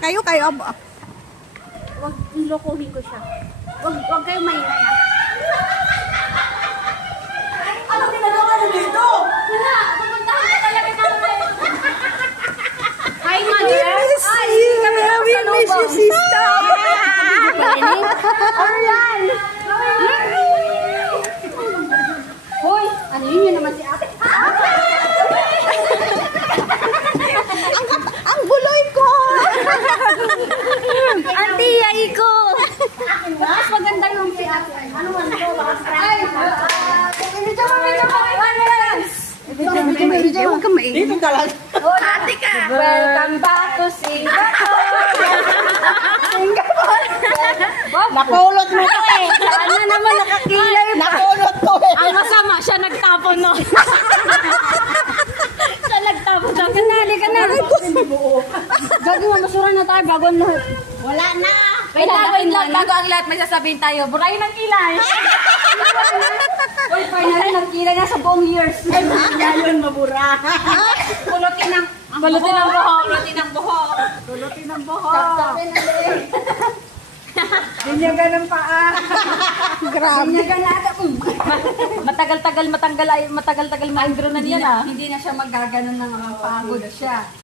kayo, Huwag lokohin ko siya. Huwag kayo maingay ha. Anong ginagawa niyo dito? Wala, pupuntahan ka talaga namin. Hi, We mother. miss you. We miss you, sister. Orlan! Hoy, ano yun naman si ate? Ang buloy ko. Ate, ay ko! Mas maganda yung si ate. Ano man to? Ay! Huwag kang maingay. Dito talaga. Ate ka! Welcome back to Singapore! Napulot mo to eh. Sana naman nakakilay pa. Napulot ko eh. Ang masama, siya nagtapon no. Siya nagtapon. Kanali ka na. Gagawa, masura na tayo bago ang lahat. Wala na. Wait lang, bago ang lahat may sasabihin tayo. Buray ng kilay. Uy, finally, nagkilay na sa buong years. Ngayon mabura. Pulutin ang buhok. Pulutin ang buhok. Pulutin ang buhok. Tapin ang leg. Binyagan ng paa. Grabe. Binyagan na ata. Matagal-tagal maindro na niya na. Hindi na siya magaganon ng pagod siya.